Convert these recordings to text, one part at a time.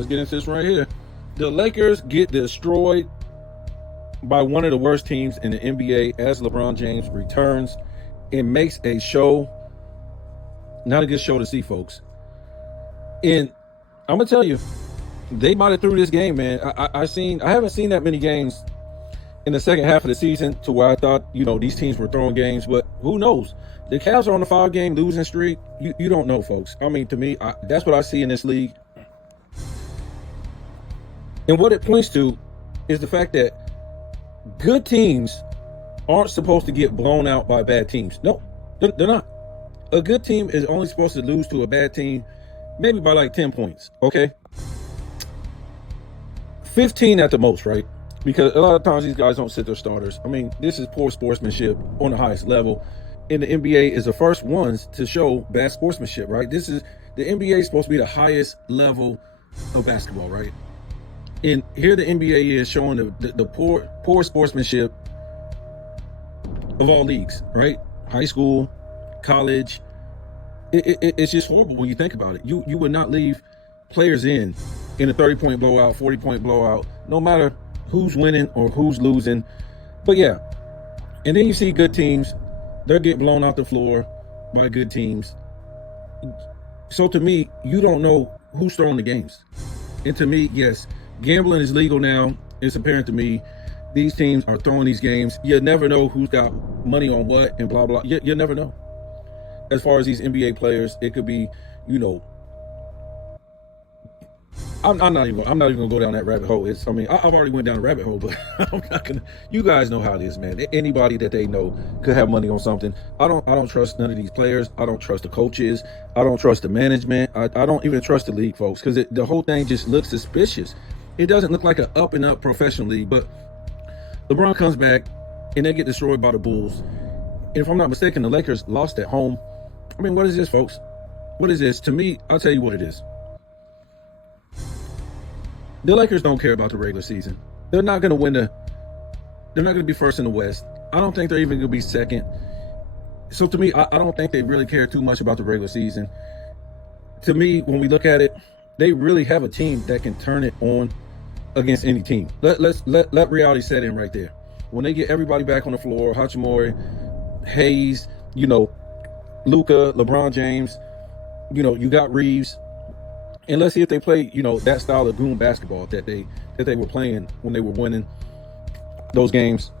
Let's get into this right here. The Lakers get destroyed by one of the worst teams in the NBA as LeBron James returns. It makes a show, not a good show to see, folks. And I'm gonna tell you, they might have threw this game, man. I haven't seen that many games in the second half of the season to where I thought, these teams were throwing games, but who knows? The Cavs are on a 5-game losing streak. You don't know, folks. I mean, to me, that's what I see in this league. And what it points to is the fact that good teams aren't supposed to get blown out by bad teams. No, they're not. A good team is only supposed to lose to a bad team maybe by like 10 points, okay? 15 at the most, right? Because a lot of times these guys don't sit their starters. I mean, this is poor sportsmanship on the highest level. And the NBA is the first ones to show bad sportsmanship, right? The NBA is supposed to be the highest level of basketball, right? And here the NBA is showing the poor sportsmanship of all leagues, right? High school, college. It's just horrible when you think about it. You would not leave players in a 30-point blowout, 40-point blowout, no matter who's winning or who's losing. But yeah, and then you see good teams, they'll get blown out the floor by good teams. So to me, you don't know who's throwing the games. And to me, yes, gambling is legal now. It's apparent to me these teams are throwing these games. You never know who's got money on what and blah, blah. You never know. As far as these NBA players, it could be, I'm not even gonna go down that rabbit hole. I've already went down the rabbit hole, but I'm not gonna. You guys know how it is, man. Anybody that they know could have money on something. I don't trust none of these players. I don't trust the coaches. I don't trust the management. I don't even trust the league, folks, because the whole thing just looks suspicious. It doesn't look like an up and up professional league. But LeBron comes back and they get destroyed by the Bulls. And if I'm not mistaken, the Lakers lost at home. I mean, what is this, folks? What is this? To me, I'll tell you what it is. The Lakers don't care about the regular season. They're not going to win they're not going to be first in the West. I don't think they're even going to be second. So to me, I don't think they really care too much about the regular season. To me, when we look at it, they really have a team that can turn it on against any team. Let reality set in right there. When they get everybody back on the floor, Hachimura, Hayes, Luka, LeBron James, you got Reeves. And let's see if they play, that style of goon basketball that they were playing when they were winning those games.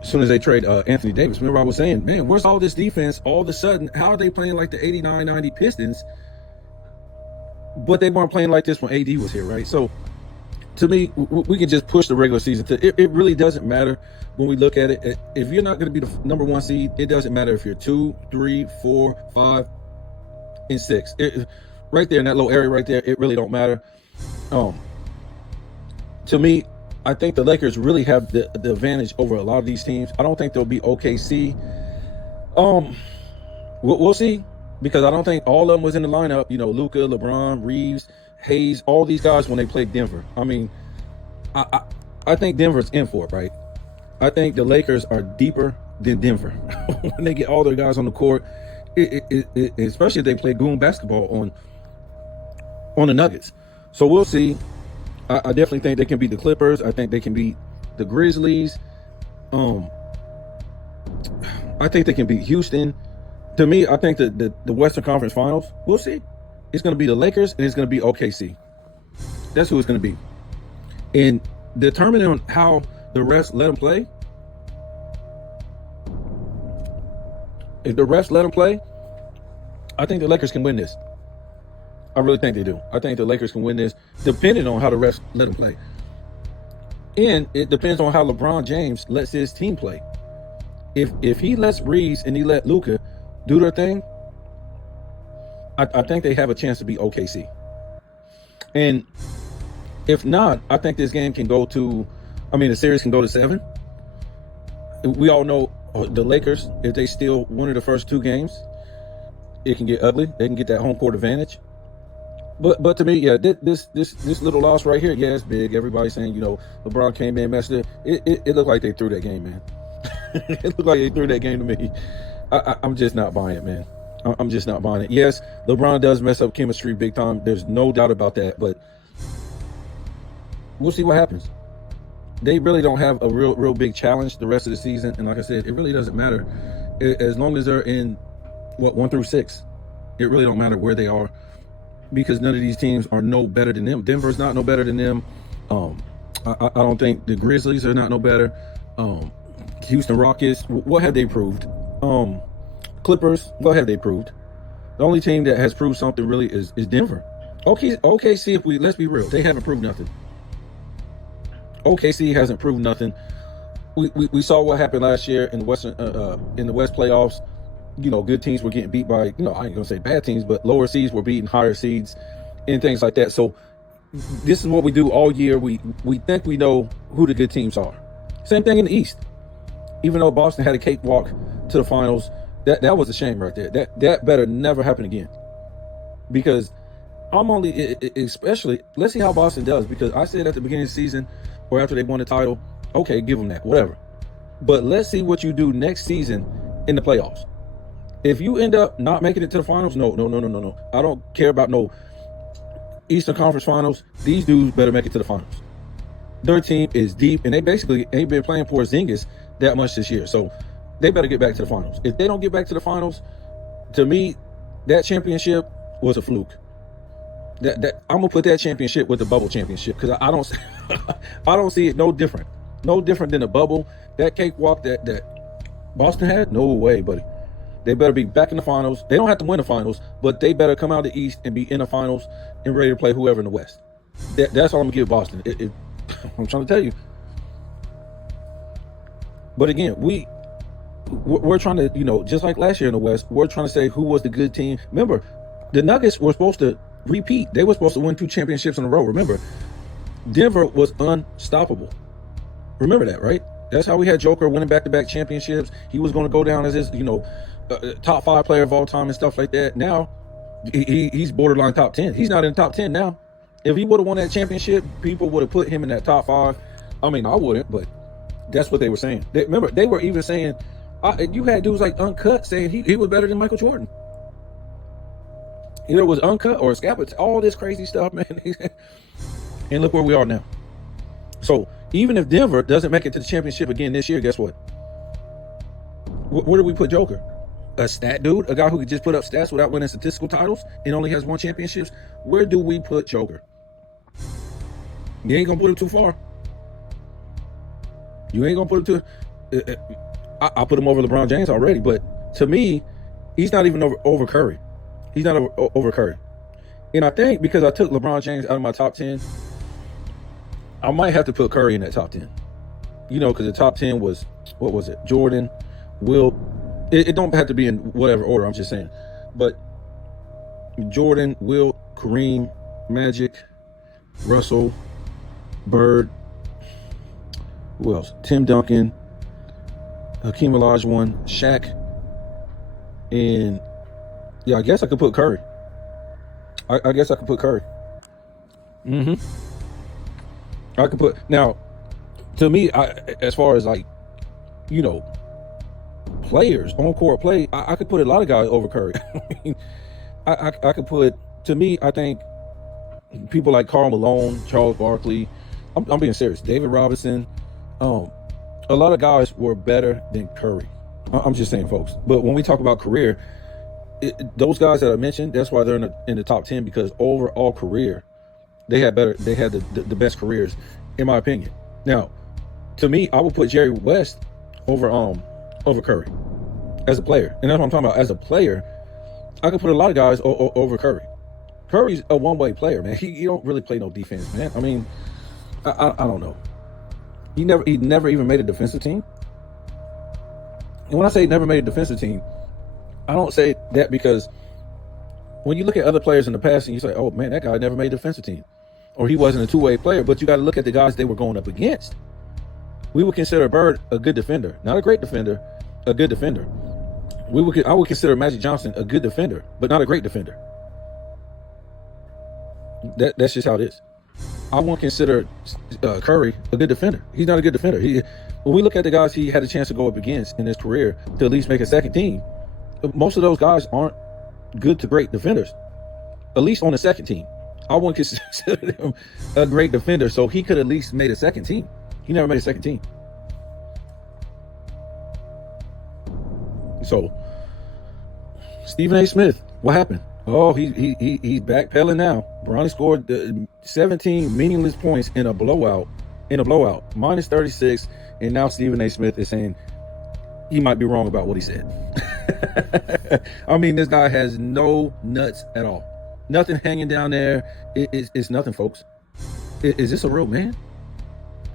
As soon as they trade Anthony Davis, remember I was saying, man, where's all this defense? All of a sudden, how are they playing like the 89-90 Pistons? But they weren't playing like this when AD was here, right? So, to me, we can just push the regular season. It really doesn't matter when we look at it. If you're not going to be the number 1 seed, it doesn't matter if you're 2, 3, 4, 5, and 6. Right there in that little area right there, it really don't matter. To me, I think the Lakers really have the advantage over a lot of these teams. I don't think they'll be OKC. We'll see, because I don't think all of them was in the lineup. Luka, LeBron, Reeves, Hayes, all these guys when they played Denver. I mean, I think Denver's in for it, right? I think the Lakers are deeper than Denver when they get all their guys on the court. Especially if they play goon basketball on the Nuggets. So we'll see. I definitely think they can beat the Clippers. I think they can beat the Grizzlies. I think they can beat Houston. To me, I think that the Western Conference Finals, we'll see. It's going to be the Lakers and it's going to be OKC. That's who it's going to be. And determining on how the refs let them play, if the refs let them play, I think the Lakers can win this. I really think they do. I think the Lakers can win this, depending on how the refs let them play. And it depends on how LeBron James lets his team play. If he lets Reeves and he let Luka do their thing, I think they have a chance to beat OKC. And if not, I think this game can go to, the series can go to 7. We all know the Lakers, if they steal one of the first 2 games, it can get ugly. They can get that home court advantage. But to me, yeah, this little loss right here, yeah, it's big. Everybody's saying, LeBron came in, messed it. It looked like they threw that game, man. It looked like they threw that game to me. I'm just not buying it, man. I'm just not buying it. Yes, LeBron does mess up chemistry big time. There's no doubt about that. But we'll see what happens. They really don't have a real big challenge the rest of the season, and like I said, it really doesn't matter as long as they're in 1 through 6. It really don't matter where they are, because none of these teams are no better than them. Denver's not no better than them. I don't think the Grizzlies are not no better. Houston Rockets, what have they proved? Clippers, what have they proved? The only team that has proved something really is Denver. OKC, if let's be real, they haven't proved nothing. OKC hasn't proved nothing. We saw what happened last year in the West playoffs. Good teams were getting beat by, I ain't gonna say bad teams, but lower seeds were beating higher seeds and things like that. So this is what we do all year. We think we know who the good teams are. Same thing in the East. Even though Boston had a cakewalk to the finals, that was a shame right there. That better never happen again. Because especially, let's see how Boston does. Because I said at the beginning of the season, or after they won the title, okay, give them that, whatever. But let's see what you do next season in the playoffs. If you end up not making it to the finals, no. I don't care about no Eastern Conference Finals. These dudes better make it to the finals. Their team is deep, and they basically ain't been playing for Porzingis that much this year. So they better get back to the finals. If they don't get back to the finals, to me, that championship was a fluke. That I'm gonna put that championship with the bubble championship, because I don't see it no different than the bubble. That cakewalk that Boston had, no way, buddy. They better be back in the finals. They don't have to win the finals, but they better come out of the East and be in the finals and ready to play whoever in the West. That's all I'm gonna give Boston. I'm trying to tell you. But again, we're trying to, just like last year in the West, we're trying to say who was the good team. Remember, the Nuggets were supposed to repeat. They were supposed to win 2 championships in a row. Remember, Denver was unstoppable. Remember that, right? That's how we had Joker winning back-to-back championships. He was going to go down as this, top 5 player of all time and stuff like that. Now, he's borderline top 10. He's not in the top 10 now. If he would have won that championship, people would have put him in that top 5. I mean, I wouldn't, but that's what they were saying. Remember, they were even saying, you had dudes like Uncut saying he was better than Michael Jordan. Either it was Uncut or Scappa, all this crazy stuff, man. And look where we are now. So even if Denver doesn't make it to the championship again this year, guess what? Where do we put Joker? A stat dude? A guy who could just put up stats without winning statistical titles and only has 1 championship? Where do we put Joker? You ain't gonna put him too far. You ain't gonna put him too... I put him over LeBron James already, but to me, he's not even over Curry. He's not over Curry. And I think because I took LeBron James out of my top 10, I might have to put Curry in that top 10. Because the top 10 was, what was it? Jordan, Wilt. It don't have to be in whatever order, I'm just saying. But Jordan, Wilt, Kareem, Magic, Russell, Bird, who else? Tim Duncan, Hakeem Olajuwon, Shaq, and yeah, I guess I could put Curry. I guess I could put Curry. I could put, now, to me, as far as players, on-court play, I could put a lot of guys over Curry. I could put, to me, I think people like Karl Malone, Charles Barkley, I'm being serious, David Robinson, a lot of guys were better than Curry. I'm just saying, folks. But when we talk about career, those guys that I mentioned, that's why they're in the top 10, because overall career, they had the best careers, in my opinion. Now, to me, I would put Jerry West over Curry as a player. And that's what I'm talking about. As a player, I could put a lot of guys over Curry. Curry's a one-way player, man. He don't really play no defense, man. I mean, I don't know. He never even made a defensive team. And when I say never made a defensive team, I don't say that because when you look at other players in the past and you say, oh man, that guy never made a defensive team, or he wasn't a two-way player, but you got to look at the guys they were going up against. We would consider Bird a good defender, not a great defender, a good defender. I would consider Magic Johnson a good defender, but not a great defender. That's just how it is. I won't consider Curry a good defender. He's not a good defender. When we look at the guys he had a chance to go up against in his career to at least make a second team, most of those guys aren't good to great defenders, at least on the second team. I wouldn't consider him a great defender. So he could at least made a second team. He never made a second team. So Stephen A. Smith, what happened? Oh, he's backpedaling now. Bronny scored 17 meaningless points in a blowout. Minus 36, and now Stephen A. Smith is saying he might be wrong about what he said. I mean, this guy has no nuts at all. Nothing hanging down there. It's nothing, folks. Is this a real man?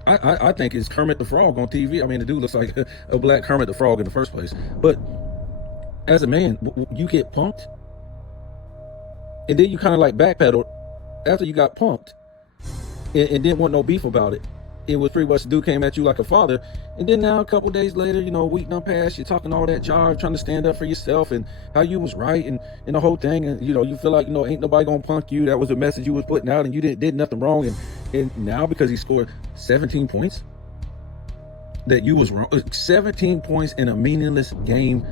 I think it's Kermit the Frog on TV. I mean, the dude looks like a black Kermit the Frog in the first place. But as a man, you get pumped, and then you kind of like backpedaled after you got pumped, and didn't want no beef about it. It was pretty much the dude came at you like a father, and then now a couple days later, a week done passed, you're talking all that jive, trying to stand up for yourself and how you was right and the whole thing, and you feel like ain't nobody gonna punk you. That was the message you was putting out, and you did nothing wrong, and now because he scored 17 points, that you was wrong. 17 points in a meaningless game.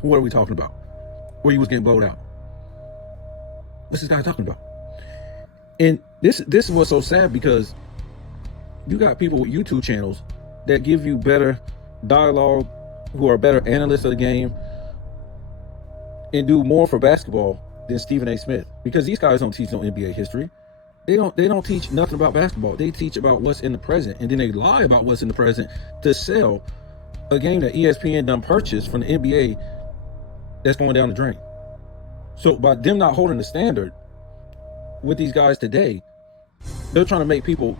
What are we talking about? Where you was getting blowed out? What's this guy talking about? And this is what's so sad, because you got people with YouTube channels that give you better dialogue, who are better analysts of the game, and do more for basketball than Stephen A. Smith. Because these guys don't teach no NBA history. They don't teach nothing about basketball. They teach about what's in the present, and then they lie about what's in the present to sell a game that ESPN done purchased from the NBA that's going down the drain. So by them not holding the standard with these guys today, they're trying to make people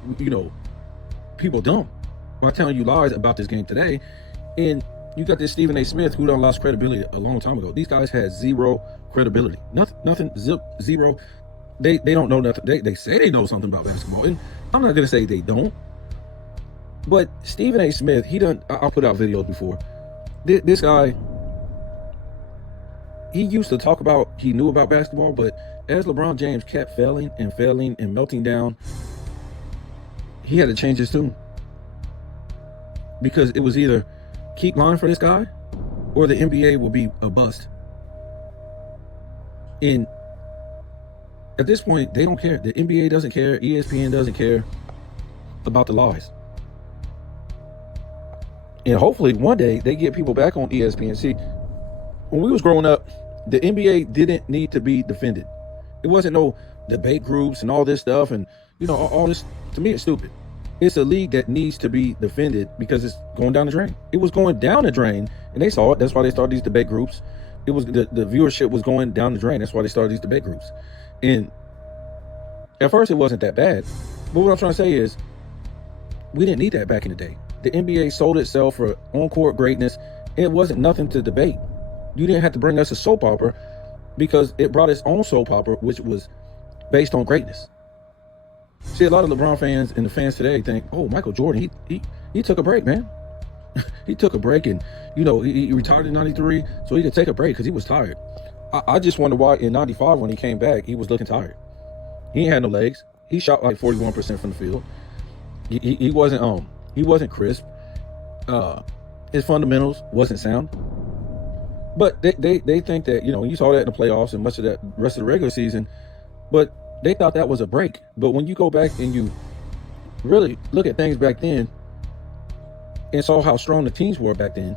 dumb by telling you lies about this game today. And you got this Stephen A. Smith who done lost credibility a long time ago. These guys had zero credibility. Nothing, zero. They don't know nothing. They say they know something about basketball, and I'm not gonna say they don't. But Stephen A. Smith, I'll put out videos before. This guy, he used to talk about he knew about basketball, but as LeBron James kept failing and melting down, he had to change his tune, because it was either keep lying for this guy or the NBA will be a bust. And at this point, they don't care. The NBA doesn't care. ESPN doesn't care about the lies. And hopefully one day they get people back on ESPN. See, when we was growing up, the NBA didn't need to be defended. It wasn't no debate groups and all this stuff, and all this. To me, it's stupid. It's a league that needs to be defended because it's going down the drain. It was going down the drain, and they saw it. That's why they started these debate groups. It was the viewership was going down the drain. That's why they started these debate groups. And at first, it wasn't that bad. But what I'm trying to say is, we didn't need that back in the day. The NBA sold itself for on-court greatness. It wasn't nothing to debate. You didn't have to bring us a soap opera, because it brought its own soap opera, which was based on greatness. See, a lot of LeBron fans and the fans today think, oh, Michael Jordan, he took a break, man. He took a break, and he retired in 93, so he could take a break because he was tired. I just wonder why in 95 when he came back, he was looking tired. He ain't had no legs. He shot like 41% from the field. He wasn't crisp. His fundamentals wasn't sound. But they think that, you saw that in the playoffs and much of that rest of the regular season, but they thought that was a break. But when you go back and you really look at things back then and saw how strong the teams were back then,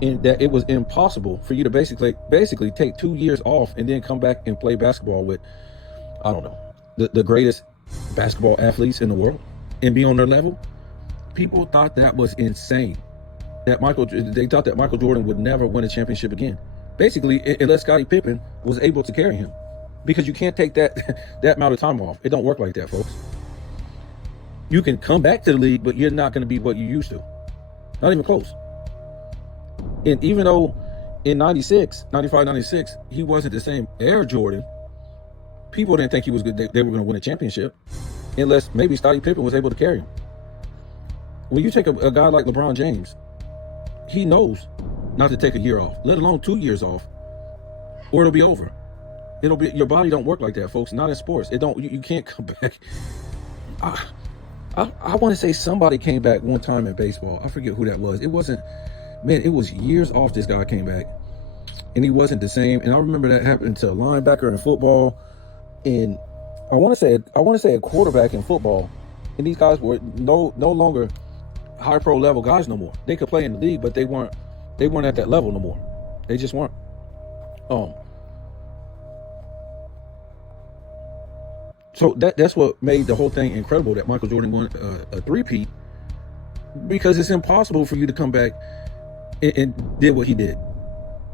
and that it was impossible for you to basically take 2 years off and then come back and play basketball with, I don't know, the greatest basketball athletes in the world and be on their level. People thought that was insane. They thought that Michael Jordan would never win a championship again. Basically, unless Scottie Pippen was able to carry him. Because you can't take that amount of time off. It don't work like that, folks. You can come back to the league, but you're not going to be what you used to. Not even close. And even though in 95, 96, he wasn't the same Air Jordan, people didn't think he was good. They were going to win a championship unless maybe Scottie Pippen was able to carry him. When you take a guy like LeBron James, he knows not to take a year off, let alone 2 years off, or it'll be over. Your body don't work like that, folks. Not in sports. You can't come back. I want to say somebody came back one time in baseball. I forget who that was. It was years off this guy came back, and he wasn't the same. And I remember that happened to a linebacker in football, and I want to say a quarterback in football, and these guys were no longer high pro level guys no more. They could play in the league, but they weren't at that level no more. They just weren't. Um, so that's what made the whole thing incredible that Michael Jordan won a three-peat, because it's impossible for you to come back and did what he did.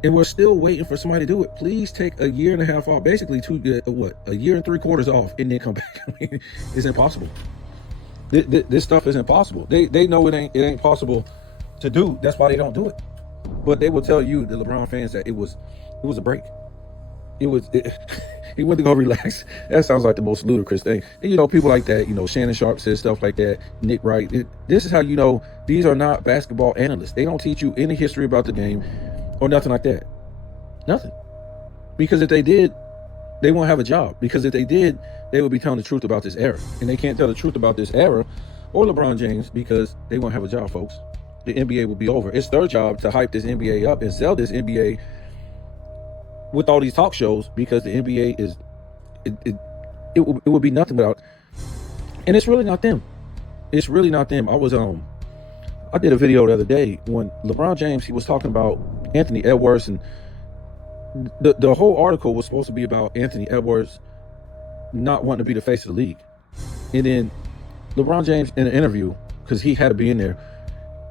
And we're still waiting for somebody to do it. Please take a year and a half off, basically a year and 3/4 off, and then come back. I mean, it's impossible. This stuff is impossible. They know it ain't possible to do. That's why they don't do it. But they will tell you, the LeBron fans, that it was a break. He went to go relax. That sounds like the most ludicrous thing. And people like that, Shannon Sharp says stuff like that, Nick Wright. This is how these are not basketball analysts. They don't teach you any history about the game or nothing like that. Nothing. Because if they did, they won't have a job. Because if they did, they would be telling the truth about this era. And they can't tell the truth about this era or LeBron James because they won't have a job, folks. The NBA will be over. It's their job to hype this NBA up and sell this NBA with all these talk shows, because the NBA is it would be nothing without. And it's really not them. It's really not them. I did a video the other day when LeBron James, he was talking about Anthony Edwards, and the whole article was supposed to be about Anthony Edwards not wanting to be the face of the league. And then LeBron James, in an interview, because he had to be in there,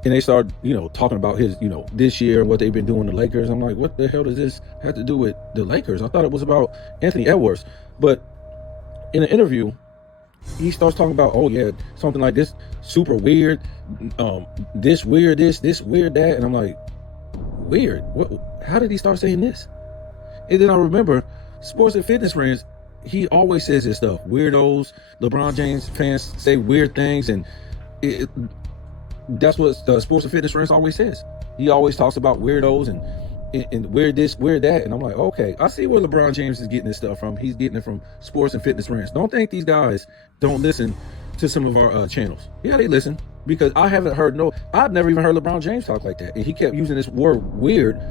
and they started, talking about his, this year and what they've been doing to the Lakers. I'm like, what the hell does this have to do with the Lakers? I thought it was about Anthony Edwards. But in an interview, he starts talking about, oh yeah, something like this, super weird, this weird this weird that. And I'm like, weird? What? How did he start saying this? And then I remember Sports and Fitness Friends, he always says this stuff. Weirdos, LeBron James fans say weird things, and that's what Sports and Fitness Friends always says. He always talks about weirdos and weird this, weird that. And I'm like, okay, I see where LeBron James is getting this stuff from. He's getting it from Sports and Fitness Friends. Don't think these guys don't listen to some of our channels. Yeah, they listen, because I've never even heard LeBron James talk like that. And he kept using this word weird,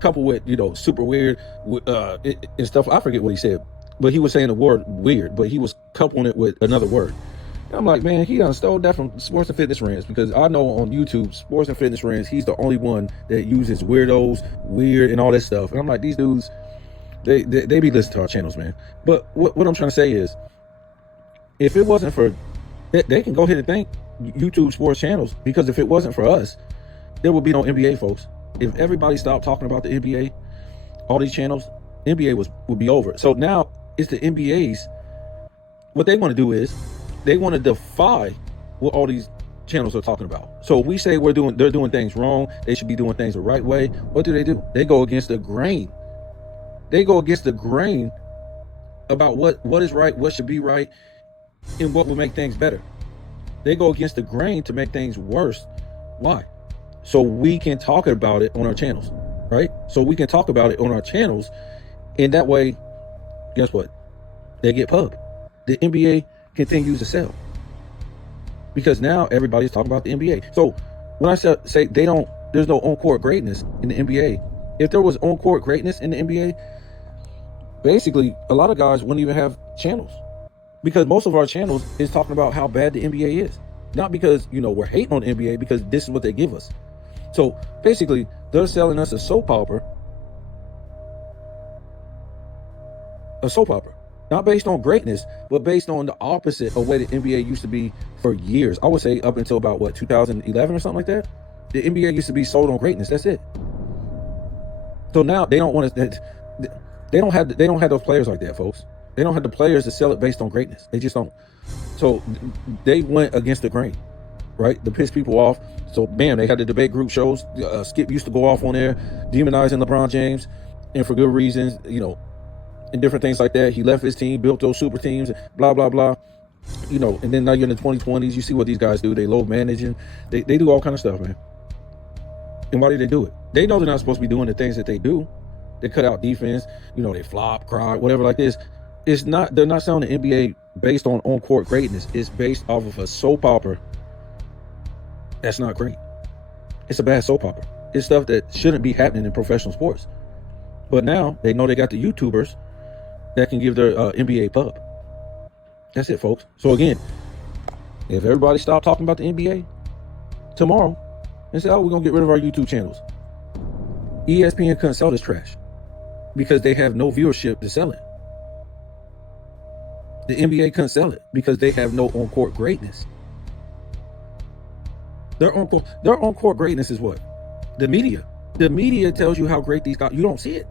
coupled with, super weird and stuff. I forget what he said, but he was saying the word weird, but he was coupling it with another word. I'm like, man, he done stole that from Sports and Fitness Friends, because I know on YouTube, Sports and Fitness Friends, he's the only one that uses weirdos, weird, and all that stuff. And I'm like, these dudes, they be listening to our channels, man. But what I'm trying to say is, if it wasn't for, they can go ahead and thank YouTube sports channels, because if it wasn't for us, there would be no NBA, folks. If everybody stopped talking about the NBA, all these channels, NBA would be over. So now it's the NBA's, what they want to do is, they want to defy what all these channels are talking about. So if we say they're doing things wrong, they should be doing things the right way, what do? They go against the grain. They go against the grain about what is right, what should be right, and what will make things better. They go against the grain to make things worse. Why? So we can talk about it on our channels, right? So we can talk about it on our channels, and that way, guess what? They get pub. The NBA continues to sell, because now everybody's talking about the NBA. So when I say there's no on-court greatness in the NBA, if there was on-court greatness in the NBA, basically a lot of guys wouldn't even have channels, because most of our channels is talking about how bad the NBA is, not because we're hating on the NBA, because this is what they give us. So basically they're selling us a soap opera, not based on greatness, but based on the opposite of the way the NBA used to be for years. I would say up until about 2011 or something like that. The NBA used to be sold on greatness. That's it. So now they don't want to. They don't have those players like that, folks. They don't have the players to sell it based on greatness. They just don't. So they went against the grain, right? To piss people off. So bam, they had the debate group shows. Skip used to go off on there demonizing LeBron James, and for good reasons, and different things like that. He left his team, built those super teams, blah, blah, blah. And then now you're in the 2020s, you see what these guys do. They load managing. They do all kind of stuff, man. And why do they do it? They know they're not supposed to be doing the things that they do. They cut out defense, they flop, cry, whatever like this. They're not selling the NBA based on court greatness. It's based off of a soap opera that's not great. It's a bad soap opera. It's stuff that shouldn't be happening in professional sports. But now they know they got the YouTubers that can give their NBA pub. That's it, folks. So again, if everybody stopped talking about the NBA tomorrow and say, oh, we're going to get rid of our YouTube channels, ESPN couldn't sell this trash because they have no viewership to sell it. The NBA couldn't sell it because they have no on-court greatness. Their on-court greatness is what? The media. The media tells you how great these guys. You don't see it.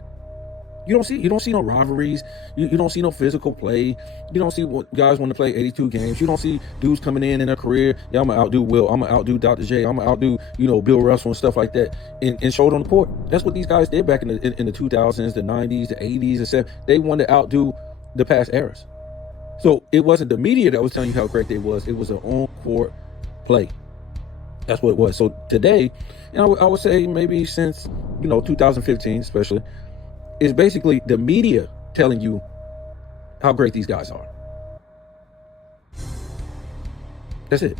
You don't see no rivalries. You don't see no physical play. You don't see what guys want to play 82 games. You don't see dudes coming in their career. Yeah, I'm gonna outdo Will. I'm gonna outdo Dr. J. I'm gonna outdo Bill Russell and stuff like that. And show it on the court. That's what these guys did back in the 2000s, the 90s, the 80s, and 70s. They wanted to outdo the past eras. So it wasn't the media that was telling you how great they was. It was an on-court play. That's what it was. So today, I would say maybe since 2015 especially, is basically the media telling you how great these guys are. That's it.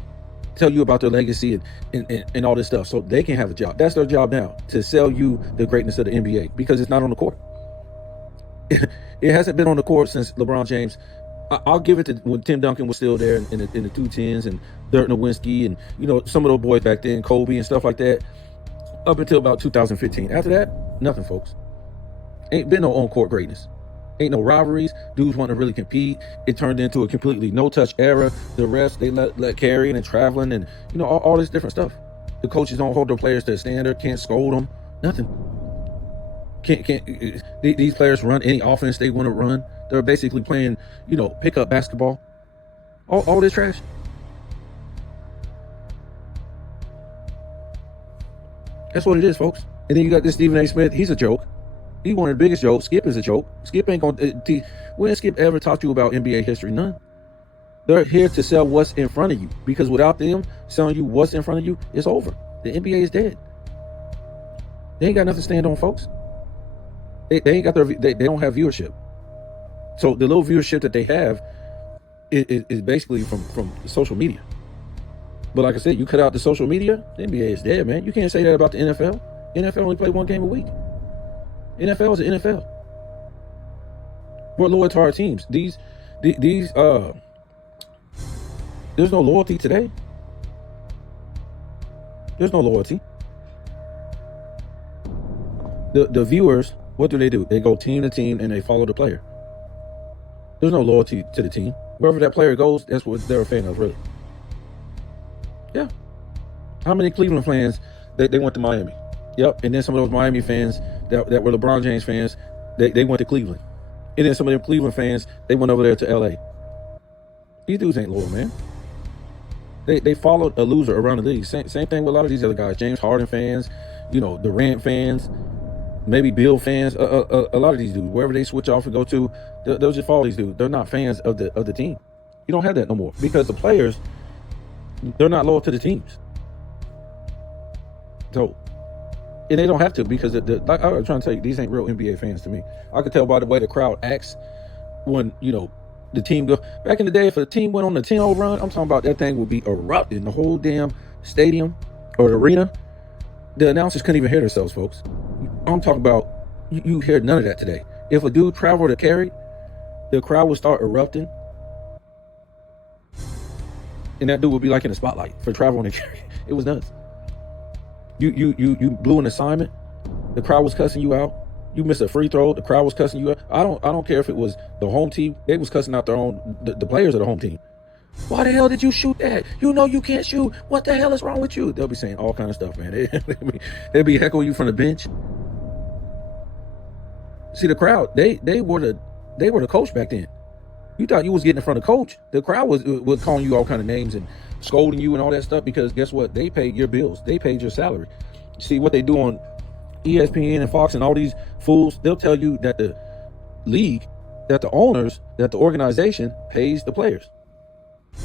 Tell you about their legacy and all this stuff so they can have a job. That's their job now, to sell you the greatness of the NBA, because it's not on the court. It hasn't been on the court since LeBron James. I'll give it to when Tim Duncan was still there in the 210s, and Dirk Nowitzki, and some of those boys back then, Kobe and stuff like that, up until about 2015. After that, nothing, folks. Ain't been no on-court greatness. Ain't no rivalries. Dudes want to really compete. It turned into a completely no-touch era. The refs, they let carrying and traveling and all this different stuff. The coaches don't hold their players to a standard. Can't scold them. Nothing. Can't. These players run any offense they want to run. They're basically playing, pickup basketball. All this trash. That's what it is, folks. And then you got this Stephen A. Smith. He's a joke. He's one of the biggest jokes. Skip is a joke. Skip ain't gonna. When Skip ever talked to you about NBA history? None. They're here to sell what's in front of you, because without them selling you what's in front of you, it's over. The NBA is dead. They ain't got nothing to stand on, folks. They ain't got they don't have viewership. So the little viewership that they have is basically from social media. But like I said, you cut out the social media, the NBA is dead, man. You can't say that about the NFL. NFL only play one game a week. NFL is the NFL. We're loyal to our teams. These there's no loyalty today. There's no loyalty. The viewers, what do? They go team to team and they follow the player. There's no loyalty to the team. Wherever that player goes, that's what they're a fan of, really. Yeah. How many Cleveland fans, they went to Miami? Yep. And then some of those Miami fans that were LeBron James fans, they went to Cleveland. And then some of them Cleveland fans, they went over there to LA. These dudes ain't loyal, man. They followed a loser around the league. Same thing with a lot of these other guys. James Harden fans, Durant fans, maybe Bill fans. A lot of these dudes, wherever they switch off and go to, they'll just follow these dudes. They're not fans of the team. You don't have that no more, because the players, they're not loyal to the teams. So, and they don't have to, because like I was trying to tell you, these ain't real NBA fans to me. I could tell by the way the crowd acts when the team go. Back in the day, if a team went on a 10-0 run, I'm talking about that thing would be erupting. The whole damn stadium or the arena, the announcers couldn't even hear themselves, folks. I'm talking about, you hear none of that today. If a dude traveled or carried, the crowd would start erupting, and that dude would be like in the spotlight for traveling and carrying. It was nuts. You blew an assignment, the crowd was cussing you out. You missed a free throw, the crowd was cussing you out. I don't care if it was the home team, they was cussing out the players of the home team. Why the hell did you shoot that? You can't shoot. What the hell is wrong with you? They'll be saying all kind of stuff, man. They'll be heckling you from the bench. See, the crowd, they were the coach back then. You thought you was getting in front of coach. The crowd was calling you all kind of names and scolding you and all that stuff, because guess what? They paid your bills. They paid your salary. See what they do on ESPN and Fox and all these fools, they'll tell you that the league, that the owners, that the organization pays the players.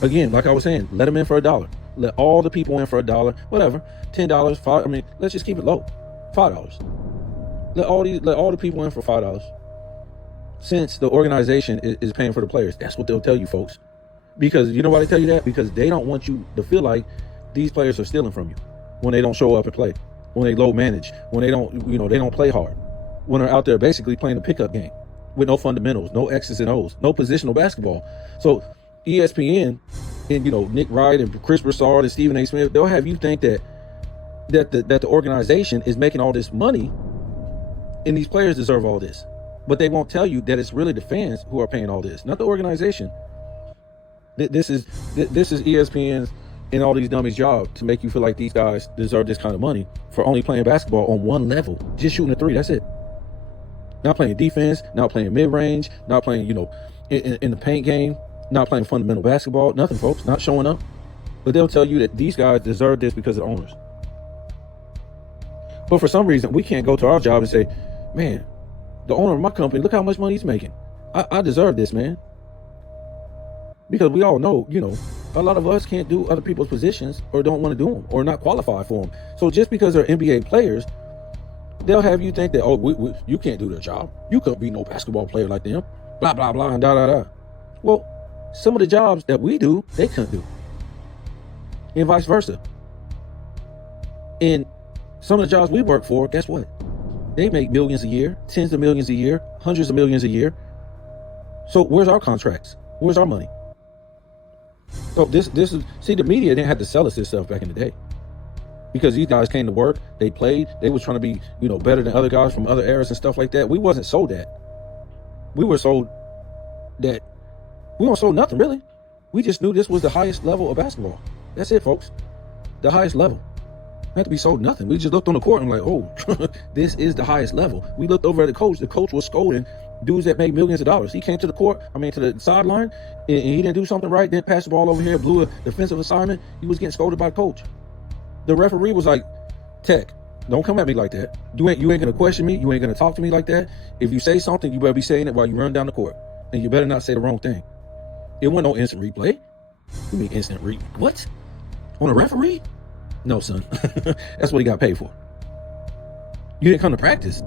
Again, like I was saying, let them in for $1. Let all the people in for $1, whatever, $10, $5. I mean, let's just keep it low, $5. Let all the people in for $5. Since the organization is paying for the players, that's what they'll tell you, folks. Because you know why they tell you that? Because they don't want you to feel like these players are stealing from you when they don't show up and play, when they low manage, when they don't, they don't play hard, when they're out there basically playing a pickup game with no fundamentals, no X's and O's, no positional basketball. So ESPN and Nick Wright and Chris Broussard and Stephen A. Smith, they'll have you think that the organization is making all this money and these players deserve all this. But they won't tell you that it's really the fans who are paying all this, not the organization. This is ESPN's and all these dummies' job to make you feel like these guys deserve this kind of money for only playing basketball on one level, just shooting a three. That's it. Not playing defense, not playing mid-range, not playing in the paint game, not playing fundamental basketball. Nothing, folks. Not showing up. But they'll tell you that these guys deserve this because of the owners. But for some reason, we can't go to our job and say, man, the owner of my company, look how much money he's making. I deserve this, man. Because we all know, a lot of us can't do other people's positions or don't want to do them or not qualify for them. So just because they're NBA players, they'll have you think that, you can't do their job. You couldn't be no basketball player like them. Blah, blah, blah, and da, da, da. Well, some of the jobs that we do, they couldn't do. And vice versa. And some of the jobs we work for, guess what? They make millions a year, tens of millions a year, hundreds of millions a year. So where's our contracts? Where's our money? So this is, see, the media didn't have to sell us this stuff back in the day. Because these guys came to work, they played, they was trying to be, better than other guys from other eras and stuff like that. We wasn't sold that. We were sold that, we weren't sold nothing really. We just knew this was the highest level of basketball. That's it, folks. The highest level. Had to be sold nothing. We just looked on the court and like, oh, this is the highest level. We looked over at the coach. The coach was scolding dudes that made millions of dollars. He came to the court, to the sideline, and he didn't do something right, didn't pass the ball over here, blew a defensive assignment. He was getting scolded by the coach. The referee was like, Tech, don't come at me like that. You ain't gonna question me. You ain't gonna talk to me like that. If you say something, you better be saying it while you run down the court. And you better not say the wrong thing. It wasn't no instant replay. You mean instant what? On a referee? No, son. That's what he got paid for. You didn't come to practice.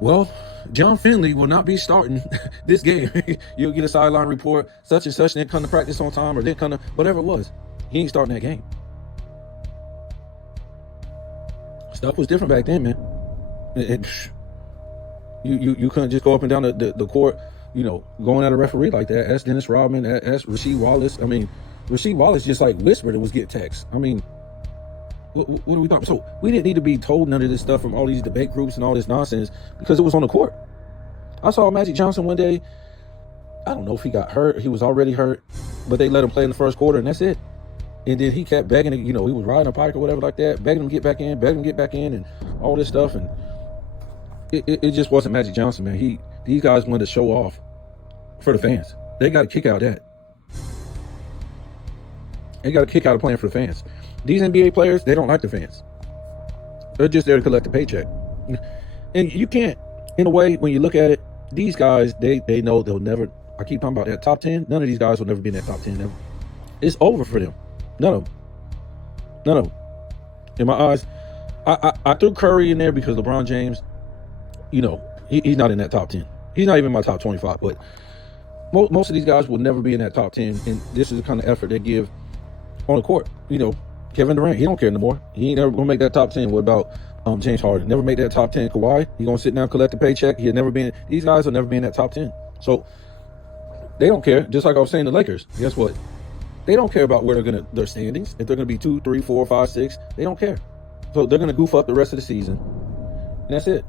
Well, John Finley will not be starting this game. You'll get a sideline report, such and such didn't come to practice on time or didn't come to, whatever it was. He ain't starting that game. Stuff was different back then, man. You couldn't just go up and down the court, going at a referee like that. Ask Dennis Rodman, ask Rasheed Wallace. Rasheed Wallace just like whispered and was getting text. What are we talking? So we didn't need to be told none of this stuff from all these debate groups and all this nonsense because it was on the court. I saw Magic Johnson one day. I don't know if he got hurt. He was already hurt, but they let him play in the first quarter and that's it. And then he kept begging, he was riding a bike or whatever like that, begging him to get back in, and all this stuff. And it just wasn't Magic Johnson, man. These guys wanted to show off for the fans. They got a kick out of that. They got a kick out of playing for the fans. These NBA players, they don't like the fans. They're just there to collect a paycheck. And you can't, in a way, when you look at it, these guys, they know they'll never, I keep talking about that top 10. None of these guys will never be in that top 10 ever. It's over for them. None of them. In my eyes, I threw Curry in there because LeBron James, he's not in that top 10. He's not even in my top 25, but most of these guys will never be in that top 10. And this is the kind of effort they give on the court. Kevin Durant, he don't care no more. He ain't never gonna make that top 10. What about James Harden? Never make that top 10. Kawhi, he gonna sit down, collect the paycheck. He'll never be in. These guys will never be in that top 10. So they don't care. Just like I was saying, the Lakers. Guess what? They don't care about where their standings. If they're gonna be 2, 3, 4, 5, 6, they don't care. So they're gonna goof up the rest of the season, and that's it.